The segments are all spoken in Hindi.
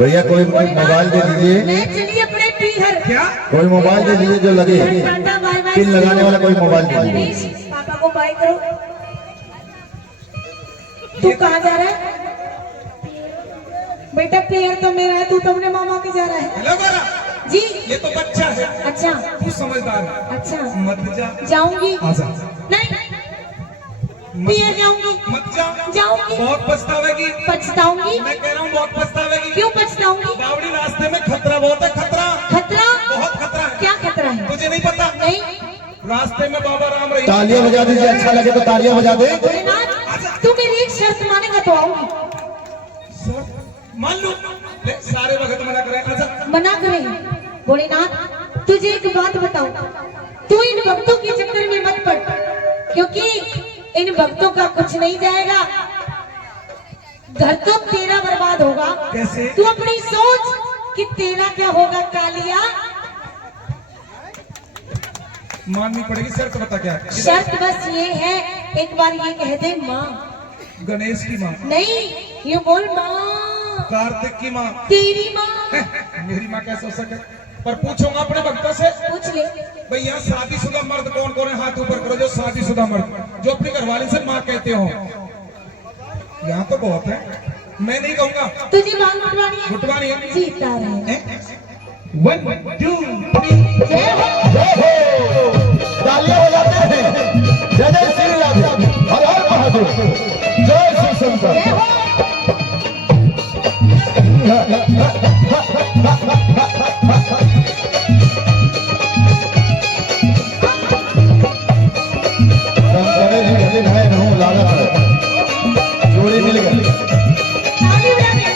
भैया कोई मोबाइल दे दीजिए। चलिए अपने पीहर क्या कोई मोबाइल दे दीजिए जो लगे, पिन लगाने वाला कोई मोबाइल दे दीजिए। पापा को बाय करो। तू कहाँ जा रहा है बेटा? पेयर तो मेरा है, तू तो अपने मामा के जा रहा है। हेलो गोरा जी ये तो बच्चा है, अच्छा तू समझदार है। अच्छा मत जा, जाऊंगी आजा। नहीं पियर जाऊंगी मत जा, जाऊंगी बहुत पछतावेगी। पछताऊंगी। मैं कह रहा हूँ बहुत पछतावेगी। क्यों पछताऊंगी? बावड़ी रास्ते में खतरा बहुत है, खतरा खतरा? बहुत खतरा है। क्या खतरा है? तुझे नहीं पता? नहीं। रास्ते में बाबा राम रही। तालियां बजा दीजिए, अच्छा लगे तो तालियां बजा दे। भोलेनाथ तू मेरी एक शर्त मानेगा तो आऊंगी। मान लो सारे वक्त मना करें। आजा। मना करे भोलेनाथ, तुझे एक बात बताऊं, तू इन भक्तों के चक्कर में मत पड़, क्योंकि इन भक्तों का कुछ नहीं जाएगा, घर तो तेरा बर्बाद होगा। कैसे? तू अपनी सोच कि तेरा क्या होगा कालिया। माननी पड़ेगी। शर्त बता क्या है? शर्त बस ये है, एक बार ये कह दे माँ। गणेश की माँ? नहीं, ये बोल माँ। कार्तिक की माँ? तेरी माँ। मेरी माँ कैसे हो सके? पर पूछूंगा अपने भक्तों से। पूछ ले। भाई यहाँ शादीशुदा मर्द कौन कौन है? हाथ ऊपर करो जो शादीशुदा मर्द जो अपनी घरवाली से माँ कहते हो। यहाँ तो बहुत है, मैं नहीं कहूँगा। तुझे बाल मुटवानी है? मुटवानी है। जीता रहे। 1 2 3 जय हो। तालियां बजाते हैं। जय जय श्री राधे, हर हर महादेव, जय श्री शंकर। जय हो। शंकर जी भजन है नहु लागत, जोड़ी मिल गई। ताली बजा दे।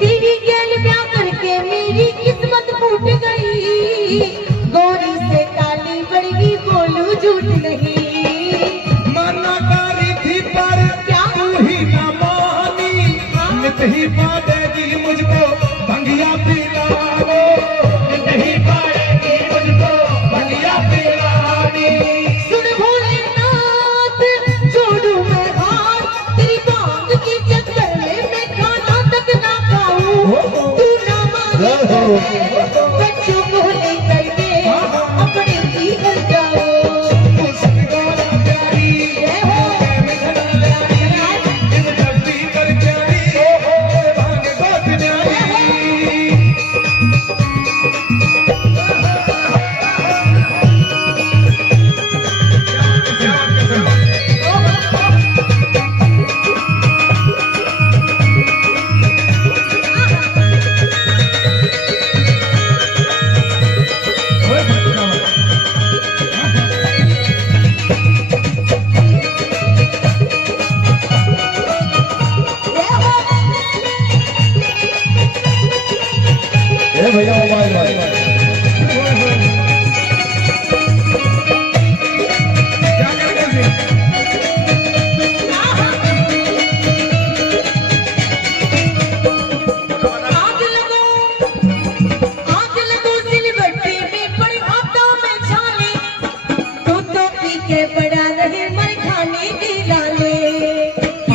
तेरी गैल ब्याह करके मेरी किस्मत फूट गई, गोरी से काली बढ़ गई, बोलू झूठ नहीं। माना कारी थी पर क्या? तू ही ना मानी, नित ही पादेगी मुझको भंगिया पिलाओ, नित ही पादेगी मुझको भंगिया पिलानी। सुन भोलेनाथ, जोड़ू मैं हाथ, तेरी बांग के चक्कर में मैं खाना तक ना खाऊं। तू ना माने बच्चों को लेकर के अपने ही घर जाओ। मुस्कुराना प्यारी, जय हो। मिठना प्यारी, इन धरती पर प्यारी, भांग बहुत न्यारी। क्या कसम। ओए भगवान। ए भैया मोबाइल वाले। क्या करेंगे? आग लगो सिलवट्टे में पड़े हाथों में छाले, तू तो पी के पड़ा रहे मर खाने के लाले।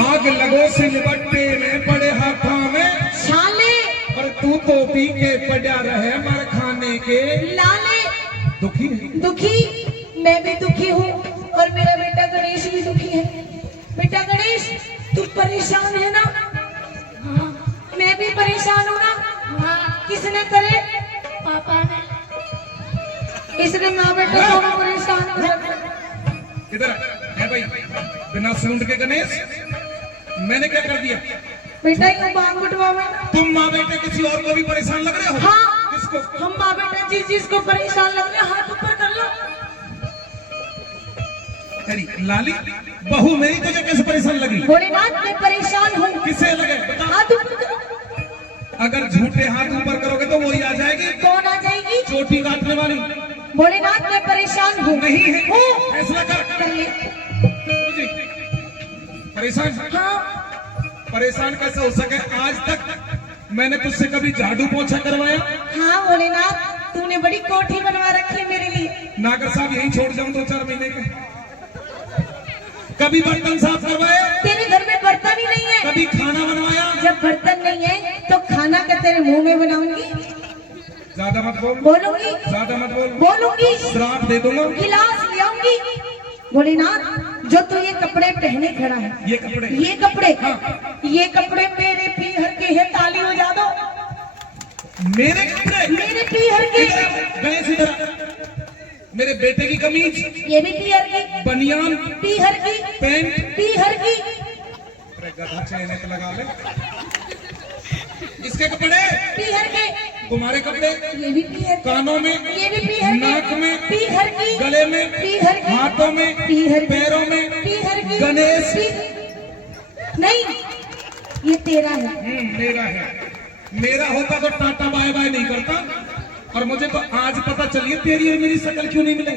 आग लगो सिलबट्टे में पड़े हाथों में छाले और तू तो पी के पड़ा रहे मर खाने के लाले। दुखी है। दुखी? मैं भी दुखी हूँ और मेरा बेटा गणेश भी दुखी है। बेटा गणेश, तू परेशान है ना? हाँ। मैं भी परेशान हूँ ना? हाँ। किसने करे? पापा ने। इसलिए माँ बेटा दोनों परेशान हो रखे। इधर है भाई, बिना सूंड के गणेश मैंने क्या कर दिया? बेटा ये बांग उठवा में ना। तुम माँ बेटे किसी और को भी परेशान लग रहे हो? हाँ। किसको? हम माँ बेटा जिस जिसको परेशान लग रहे हैं, हाथ ऊपर कर लो। तेरी लाली बहू मेरी तुझे कैसे परेशान लगी? भोलेनाथ मैं परेशान हूँ। किससे लगे बता? हाथ ऊपर करो। अगर झूठे हाथ ऊपर करोगे तो वही आ जाएगी, कौन आ जाएगी? चोटी काटने वाली। भोलेनाथ मैं परेशान हूँ। नहीं है, हूँ। फैसला कर ले। जी। परेशान? हाँ। परेशान कैसे हो सके? आज तक मैंने तुझसे कभी झाड़ू पोछा करवाया? हाँ भोलेनाथ, तूने बड़ी कोठी बनवा रखी है मेरे लिए। नागर साहब यहीं छोड़ जाऊं 2-4 महीने के। कभी बर्तन साफ करवाए? तेरे घर में बर्तन ही नहीं है। अभी खाना बनवाया। जब बर्तन नहीं है तो खाना का तेरे मुंह में बनाऊंगी। ज्यादा मत बोल, बोलूंगी, ज्यादा मत बोल, बोलूंगी, श्राप दे दूंगा। गिलास ले आऊंगी। भोलेनाथ, जो तू ये कपड़े पहने खड़ा है, ये कपड़े, ये कपड़े, हाँ। ये कपड़े मेरे पीहर के हैं, ताली हो जा दो। मेरे कपड़े, मेरे पीहर के, गणेश इधर। मेरे बेटे की कमीज, ये भी पीहर की, बनियान, पीहर की, पैंट, पीहर की, अरे गधा चेहरे पे लगा ले। इसके कपड़े पीहर के, तुम्हारे कपड़े, ये भी पीहर के, कानों में, ये भी पीहर के, नाक में, पीहर की, गले में, पीहर की, हाथों में, पीहर की, पैरों में, पीहर की, गणेश। नहीं, ये तेरा है। मेरा है। मेरा होता तो टाटा बाय बाय नहीं करता। और मुझे तो आज पता चलिए तेरी और मेरी शक्ल क्यों नहीं मिले।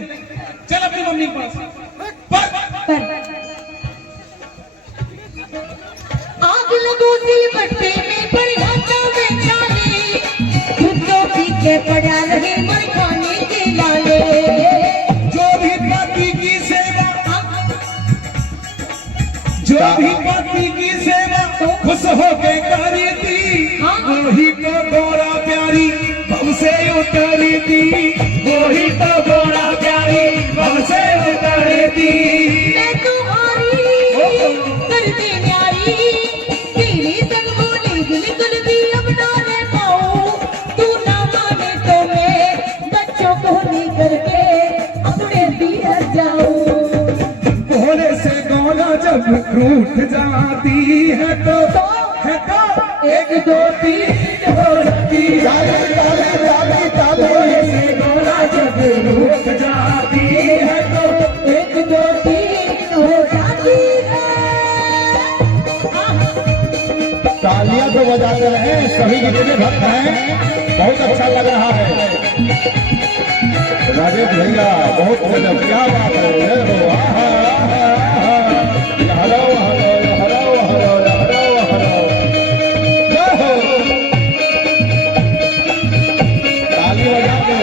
चल अपनी मम्मी के पास। पर आग लगो दिल बट्टे में बढ़ाता बेचारे, खुदों पी के पड़ा रहे मर खाने के लाले। जो भी पति की सेवा, जो भी पति की सेवा खुश होके करी थी, वही तो गोरा प्यारी हमसे उतरी थी, वही तो गोरा प्यारी हमसे उतरी थी। मैं तुम्हारी करती न्यारी, तेरी संग बोली बिल्कुल भी अब ना रह पाऊं। तू ना माने तो मैं बच्चों को नहीं करके अपने बिहार जाऊं। भोले से गोला जब रूठ जाती है तो एक दो तीन हो जाती है। भोले से गोला जब रूठ जाती है तो एक दो तीन हो जाती है। तालियां तो बजाते रहे, सभी जितने भक्त हैं, बहुत अच्छा लग रहा है। राजेश भैया बहुत गजब, क्या बात है। जय हो, आहा, आहा, आहा। Hello hello hello hello hello hello, जय हो। ताली बजाते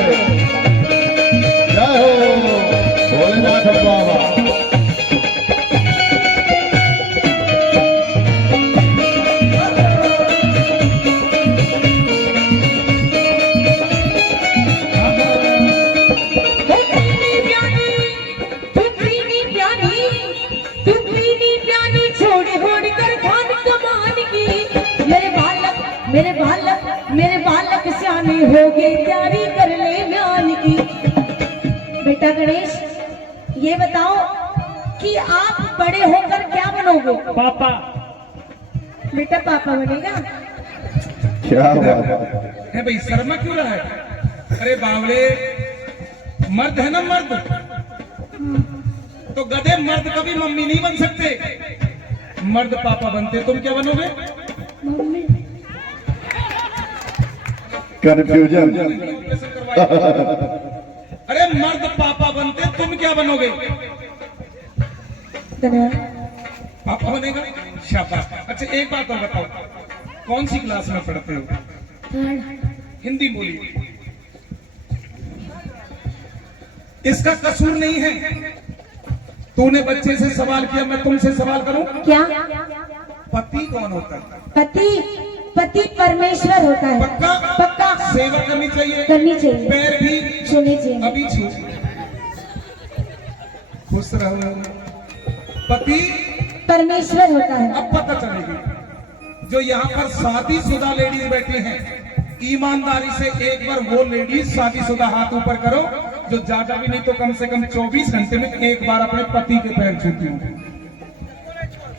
जय हो भोलेनाथ बाबा। मेरे बालक सियाने हो गए, तैयारी कर ले म्यान की। बेटा गणेश, ये बताओ कि आप बड़े होकर क्या बनोगे? पापा। बेटा पापा बनेगा। क्या बात है भाई, शर्मा क्यों रहा है? अरे बावले, मर्द है ना मर्द, तो गधे मर्द कभी मम्मी नहीं बन सकते। मर्द पापा बनते। तुम क्या बनोगे? मम्मी। कंफ्यूजन। अरे मर्द पापा बनते, तुम क्या बनोगे? पापा बनेगा। शाबाश। अच्छा एक बात और बताओ, कौन सी क्लास में पढ़ते हो? हिंदी बोली। इसका कसूर नहीं है। तूने बच्चे से सवाल किया, मैं तुमसे सवाल करूं? क्या? पति कौन होता है? पति, पति परमेश्वर होता है। पक्का? पक्का। सेवा करनी चाहिए, करनी चाहिए, पैर भी छूनी चाहिए। अभी छू। खुश रहो। पति परमेश्वर होता है। अब पता चलेगी। जो यहाँ पर शादीशुदा लेडीज बैठी हैं, ईमानदारी से एक बार वो लेडीज शादीशुदा हाथ ऊपर करो जो ज्यादा भी नहीं तो कम से कम 24 घंटे में एक बार अपने पति के पैर छूती हूँ।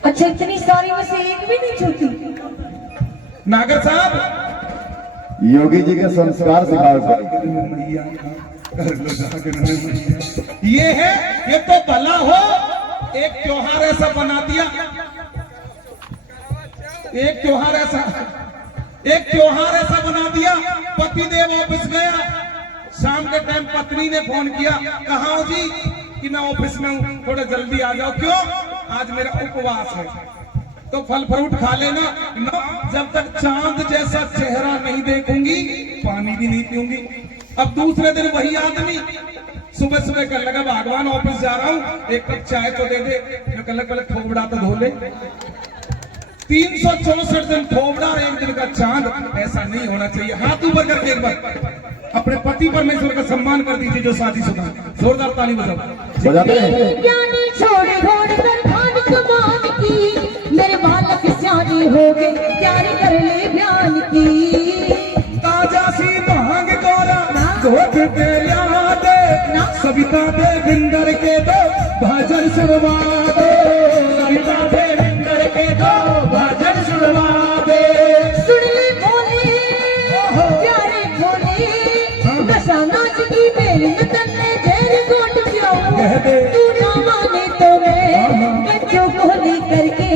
अच्छा, इतनी सारी में से एक भी नहीं छूती? नागर साहब, योगी जी के संस्कार सिखाओ। ये है, ये तो भला हो। एक त्योहार ऐसा बना दिया, एक त्योहार ऐसा बना दिया। पतिदेव ऑफिस गया, शाम के टाइम पत्नी ने फोन किया, कहाँ हो जी? कि मैं ऑफिस में हूँ, थोड़ा जल्दी आ जाओ। क्यों? आज मेरा उपवास है। तो फल फ्रूट खा लेना ना, जब तक चांद जैसा चेहरा नहीं देखूंगी पानी भी नहीं पीऊंगी। अब दूसरे दिन वही आदमी सुबह सुबह कर लगा, भगवान ऑफिस जा रहा हूँ, एक कप चाय तो दे दे। मैं कल खोबड़ा तो धो ले। 364 दिन खोपड़ा और 1 दिन का चांद, ऐसा नहीं होना चाहिए। हाथ ऊपर करके एक बार अपने पति परमेश्वर का सम्मान कर दीजिए जो शादीशुदा है। जोरदार ताली बजाओ। बजाते हैं। ज्ञानी छोड़ घोड़ कर खान कमान की, मेरे बालक सियाने हो गए प्यारी कर ले बयान की। ताजा सी भांग गोरा गोद पे लिया दे, सविता देविंदर के दो भजन सुनवा दे, सविता देविंदर के दो भजन सुनवा दे। सुन ले भोले प्यारे भोले, नशा नाच की मेरी में तन्ने जेर गोट पियाऊं। तू ना माने तो मैं बच्चों को लेकर के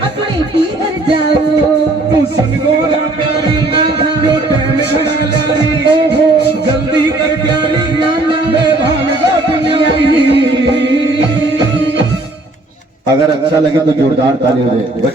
अपनी पीहर जाऊं। तू सुन गोरा प्यारी जो टैम खड़ा लारी, जल्दी कर प्यारी मैं भाग गो दुनिया की। अगर अच्छा लगे तो जोरदार ताली हो जाए।